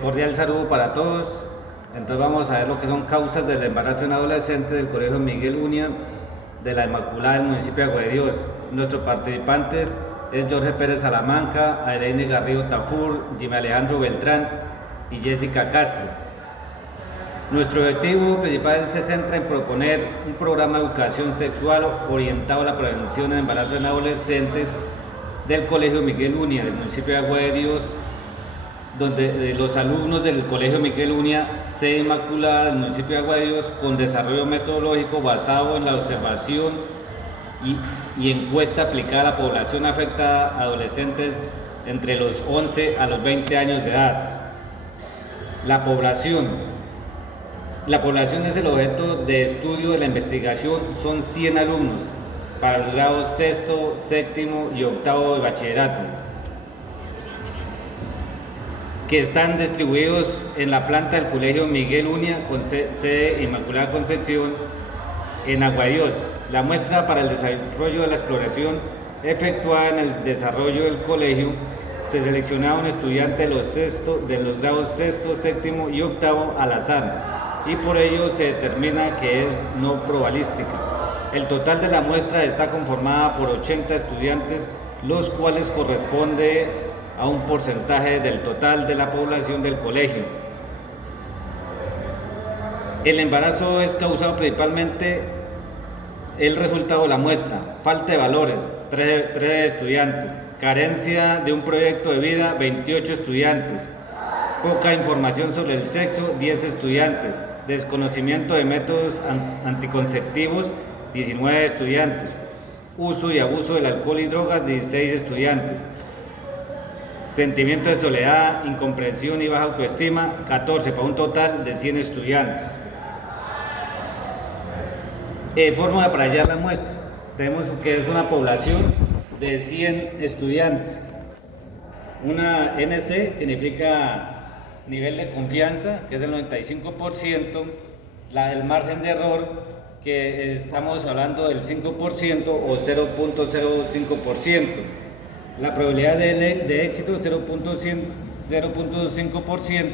Cordial saludo para todos. Entonces vamos a ver lo que son causas del embarazo en adolescentes del Colegio Miguel Uña de la Inmaculada del municipio de Agua de Dios. Nuestros participantes es Jorge Pérez Salamanca, Aileine Garrido Tafur, Jimmy Alejandro Beltrán y Jessica Castro. Nuestro objetivo principal se centra en proponer un programa de educación sexual orientado a la prevención del embarazo en adolescentes del Colegio Miguel Uña del municipio de Agua de Dios, donde los alumnos del Colegio Miguel Uña, sede Inmaculada del municipio de Agua de Dios, con desarrollo metodológico basado en la observación y encuesta aplicada a la población afectada, adolescentes entre los 11 a los 20 años de edad. La población es el objeto de estudio de la investigación. Son 100 alumnos para los grados sexto, séptimo y octavo de bachillerato, que están distribuidos en la planta del Colegio Miguel Uña con sede Inmaculada Concepción en Agua de Dios. La muestra para el desarrollo de la exploración efectuada en el desarrollo del colegio, se seleccionaron estudiantes de los grados sexto, séptimo y octavo al azar, y por ello se determina que es no probabilística. El total de la muestra está conformada por 80 estudiantes, los cuales corresponde a un porcentaje del total de la población del colegio. El embarazo es causado principalmente el resultado de la muestra: falta de valores, 3 estudiantes; carencia de un proyecto de vida, 28 estudiantes; poca información sobre el sexo, 10 estudiantes; desconocimiento de métodos anticonceptivos, 19 estudiantes; uso y abuso del alcohol y drogas, 16 estudiantes; sentimiento de soledad, incomprensión y baja autoestima, 14, para un total de 100 estudiantes. Fórmula para hallar la muestra. Tenemos que es una población de 100 estudiantes. Una NC significa nivel de confianza, que es el 95%, el margen de error, que estamos hablando del 5% o 0.05%, la probabilidad de éxito 0.5%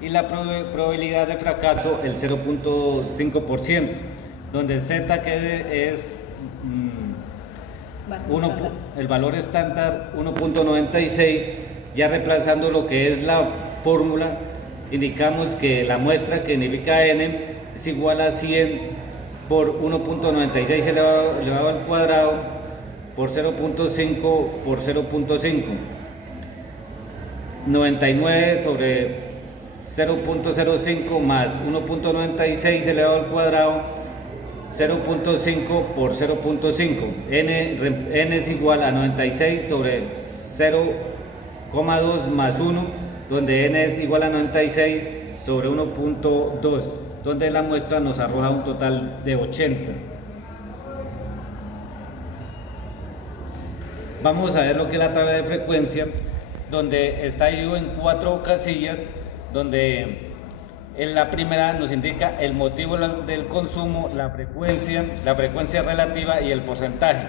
y la probabilidad de fracaso el 0.5%, donde Z que es el valor estándar 1.96, ya reemplazando lo que es la fórmula, indicamos que la muestra, que significa n, es igual a 100 por 1.96 elevado al cuadrado por 0.5 por 0.5. 99 sobre 0.05 más 1.96 elevado al cuadrado, 0.5 por 0.5. N es igual a 96 sobre 0,2 más 1, donde n es igual a 96 sobre 1.2, donde la muestra nos arroja un total de 80. Vamos a ver lo que es la tabla de frecuencia, donde está dividido en 4 casillas, donde en la primera nos indica el motivo del consumo, la frecuencia relativa y el porcentaje.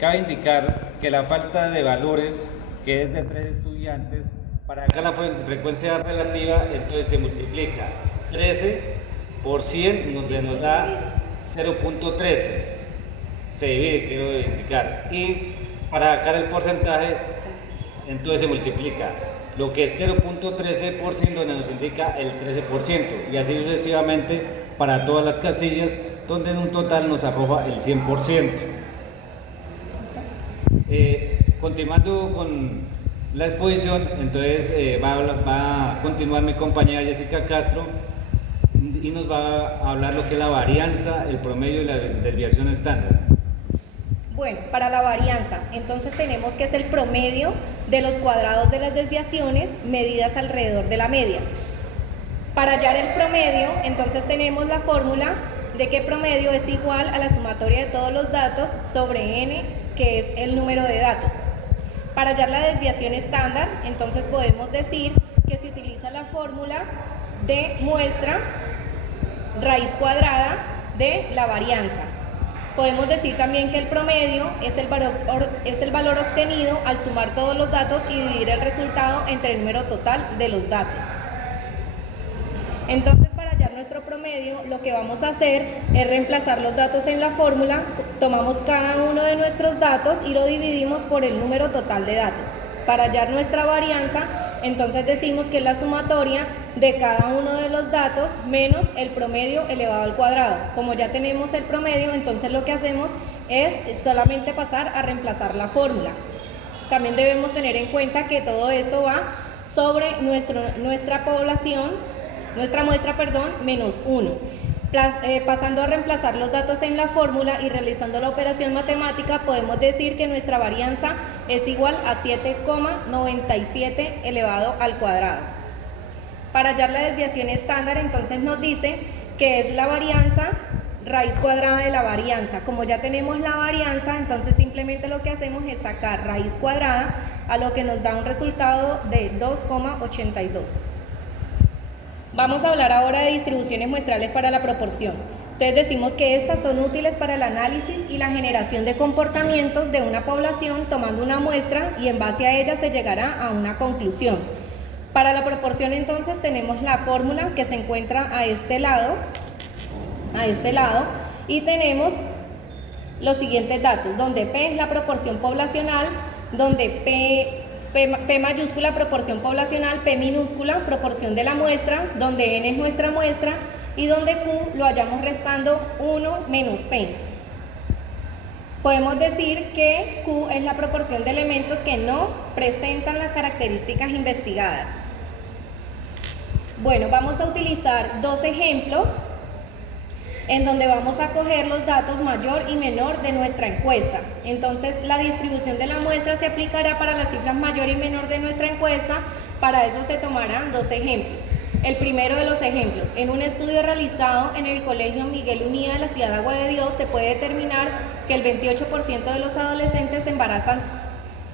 Cabe indicar que la falta de valores, que es de 3 estudiantes, para acá la frecuencia relativa, entonces se multiplica 13 por 100, donde nos da 0.13. Se divide, quiero indicar, y para sacar el porcentaje, entonces se multiplica lo que es 0.13%, donde nos indica el 13%, y así sucesivamente para todas las casillas, donde en un total nos arroja el 100%. Continuando con la exposición, entonces va a continuar mi compañera Jessica Castro y nos va a hablar lo que es la varianza, el promedio y la desviación estándar. Bueno, para la varianza, entonces tenemos que es el promedio de los cuadrados de las desviaciones medidas alrededor de la media. Para hallar el promedio, entonces tenemos la fórmula de que promedio es igual a la sumatoria de todos los datos sobre n, que es el número de datos. Para hallar la desviación estándar, entonces podemos decir que se utiliza la fórmula de muestra raíz cuadrada de la varianza. Podemos decir también que el promedio es el valor obtenido al sumar todos los datos y dividir el resultado entre el número total de los datos. Entonces, para hallar nuestro promedio, lo que vamos a hacer es reemplazar los datos en la fórmula, tomamos cada uno de nuestros datos y lo dividimos por el número total de datos. Para hallar nuestra varianza, entonces decimos que es la sumatoria de cada uno de los datos menos el promedio elevado al cuadrado. Como ya tenemos el promedio, entonces lo que hacemos es solamente pasar a reemplazar la fórmula. También debemos tener en cuenta que todo esto va sobre nuestra muestra, menos 1. Pasando a reemplazar los datos en la fórmula y realizando la operación matemática, podemos decir que nuestra varianza es igual a 7,97 elevado al cuadrado. Para hallar la desviación estándar, entonces nos dice que es la varianza raíz cuadrada de la varianza. Como ya tenemos la varianza, entonces simplemente lo que hacemos es sacar raíz cuadrada, a lo que nos da un resultado de 2,82. Vamos a hablar ahora de distribuciones muestrales para la proporción. Entonces decimos que estas son útiles para el análisis y la generación de comportamientos de una población tomando una muestra y en base a ella se llegará a una conclusión. Para la proporción entonces tenemos la fórmula que se encuentra a este lado y tenemos los siguientes datos, donde P es la proporción poblacional, donde P mayúscula, proporción poblacional, P minúscula, proporción de la muestra, donde N es nuestra muestra y donde Q lo hallamos restando 1 menos P. Podemos decir que Q es la proporción de elementos que no presentan las características investigadas. Bueno, vamos a utilizar dos ejemplos en donde vamos a coger los datos mayor y menor de nuestra encuesta. Entonces, la distribución de la muestra se aplicará para las cifras mayor y menor de nuestra encuesta. Para eso se tomarán dos ejemplos. El primero de los ejemplos, en un estudio realizado en el Colegio Miguel Unida de la Ciudad de Agua de Dios, se puede determinar que el 28% de los adolescentes se embarazan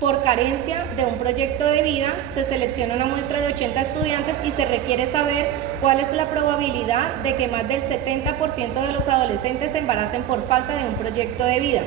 por carencia de un proyecto de vida. Se selecciona una muestra de 80 estudiantes y se requiere saber cuál es la probabilidad de que más del 70% de los adolescentes se embaracen por falta de un proyecto de vida.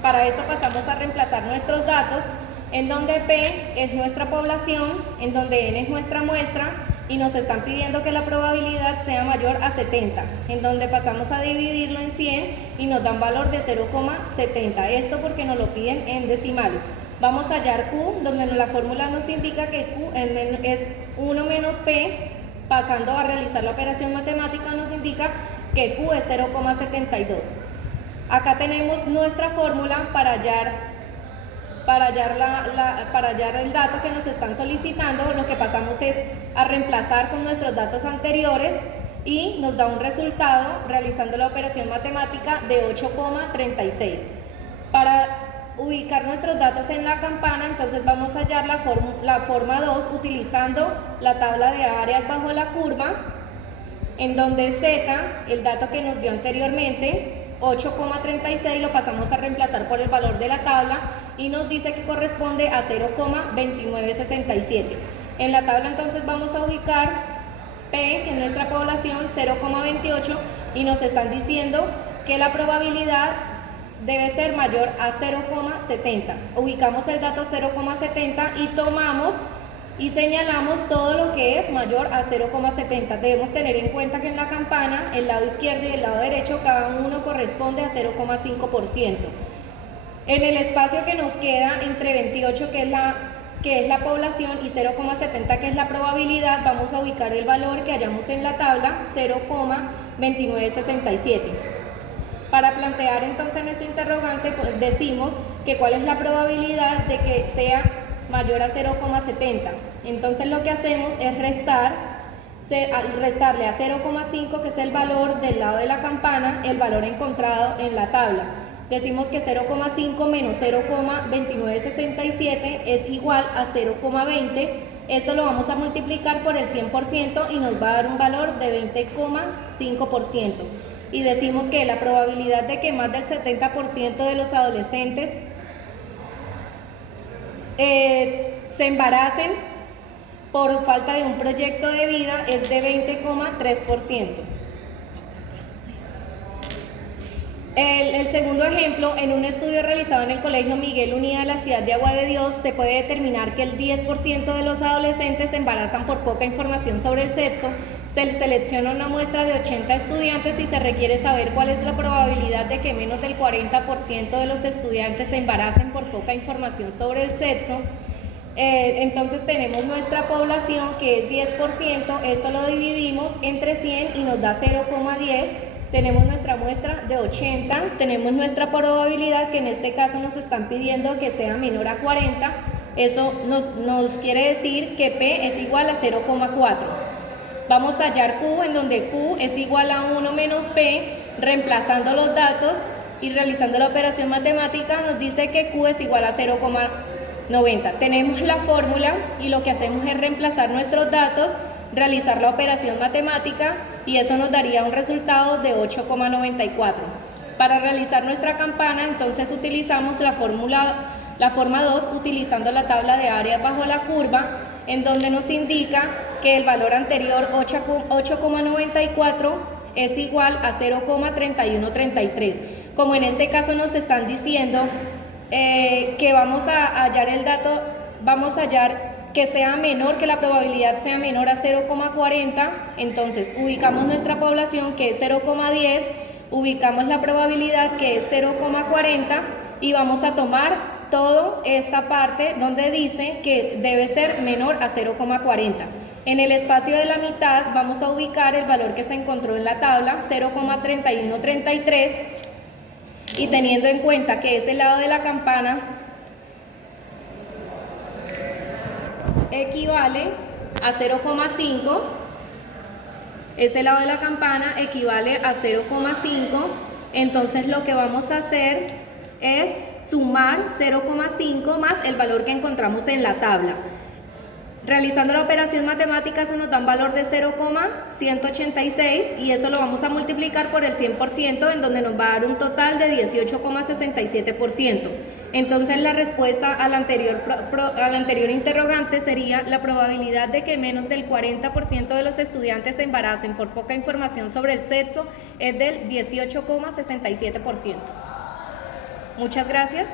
Para esto pasamos a reemplazar nuestros datos, en donde P es nuestra población, en donde N es nuestra muestra, y nos están pidiendo que la probabilidad sea mayor a 70, en donde pasamos a dividirlo en 100 y nos dan valor de 0,70. Esto porque nos lo piden en decimales. Vamos a hallar Q, donde la fórmula nos indica que Q es 1 menos P. Pasando a realizar la operación matemática nos indica que Q es 0,72. Acá tenemos nuestra fórmula para hallar el dato que nos están solicitando. Lo que pasamos es a reemplazar con nuestros datos anteriores y nos da un resultado realizando la operación matemática de 8,36. Para ubicar nuestros datos en la campana, entonces vamos a hallar la forma 2 utilizando la tabla de áreas bajo la curva, en donde Z, el dato que nos dio anteriormente, 8,36, lo pasamos a reemplazar por el valor de la tabla y nos dice que corresponde a 0,2967. En la tabla entonces vamos a ubicar P, que es nuestra población, 0,28, y nos están diciendo que la probabilidad debe ser mayor a 0,70. Ubicamos el dato 0,70 y tomamos y señalamos todo lo que es mayor a 0,70. Debemos tener en cuenta que en la campana, el lado izquierdo y el lado derecho, cada uno corresponde a 0,5%. En el espacio que nos queda entre 28, que es la población, y 0,70, que es la probabilidad, vamos a ubicar el valor que hallamos en la tabla, 0,2967. Para plantear entonces nuestro interrogante, pues decimos que cuál es la probabilidad de que sea mayor a 0,70. Entonces lo que hacemos es restarle a 0,5, que es el valor del lado de la campana, el valor encontrado en la tabla. Decimos que 0,5 menos 0,2967 es igual a 0,20. Esto lo vamos a multiplicar por el 100% y nos va a dar un valor de 20,5%. Y decimos que la probabilidad de que más del 70% de los adolescentes se embaracen por falta de un proyecto de vida es de 20,3%. El segundo ejemplo, en un estudio realizado en el Colegio Miguel Unida de la ciudad de Agua de Dios, se puede determinar que el 10% de los adolescentes se embarazan por poca información sobre el sexo. Se selecciona una muestra de 80 estudiantes y se requiere saber cuál es la probabilidad de que menos del 40% de los estudiantes se embaracen por poca información sobre el sexo. Entonces tenemos nuestra población que es 10%, esto lo dividimos entre 100 y nos da 0,10. Tenemos nuestra muestra de 80, tenemos nuestra probabilidad que en este caso nos están pidiendo que sea menor a 40, eso nos quiere decir que P es igual a 0,4. Vamos a hallar Q, en donde Q es igual a 1 menos P, reemplazando los datos y realizando la operación matemática nos dice que Q es igual a 0,90. Tenemos la fórmula y lo que hacemos es reemplazar nuestros datos, realizar la operación matemática y eso nos daría un resultado de 8,94. Para realizar nuestra campana, entonces utilizamos la forma 2 utilizando la tabla de áreas bajo la curva, en donde nos indica que el valor anterior 8,94 es igual a 0,3133. Como en este caso nos están diciendo que vamos a hallar el dato, vamos a hallar que sea menor, que la probabilidad sea menor a 0,40, entonces ubicamos nuestra población que es 0,10, ubicamos la probabilidad que es 0,40 y vamos a tomar toda esta parte donde dice que debe ser menor a 0,40. En el espacio de la mitad vamos a ubicar el valor que se encontró en la tabla, 0,3133, y teniendo en cuenta que ese lado de la campana equivale a 0,5, ese lado de la campana equivale a 0,5, entonces lo que vamos a hacer es sumar 0,5 más el valor que encontramos en la tabla. Realizando la operación matemática eso nos da un valor de 0,186 y eso lo vamos a multiplicar por el 100%, en donde nos va a dar un total de 18,67%. Entonces la respuesta al anterior interrogante sería: la probabilidad de que menos del 40% de los estudiantes se embaracen por poca información sobre el sexo es del 18,67%. Muchas gracias.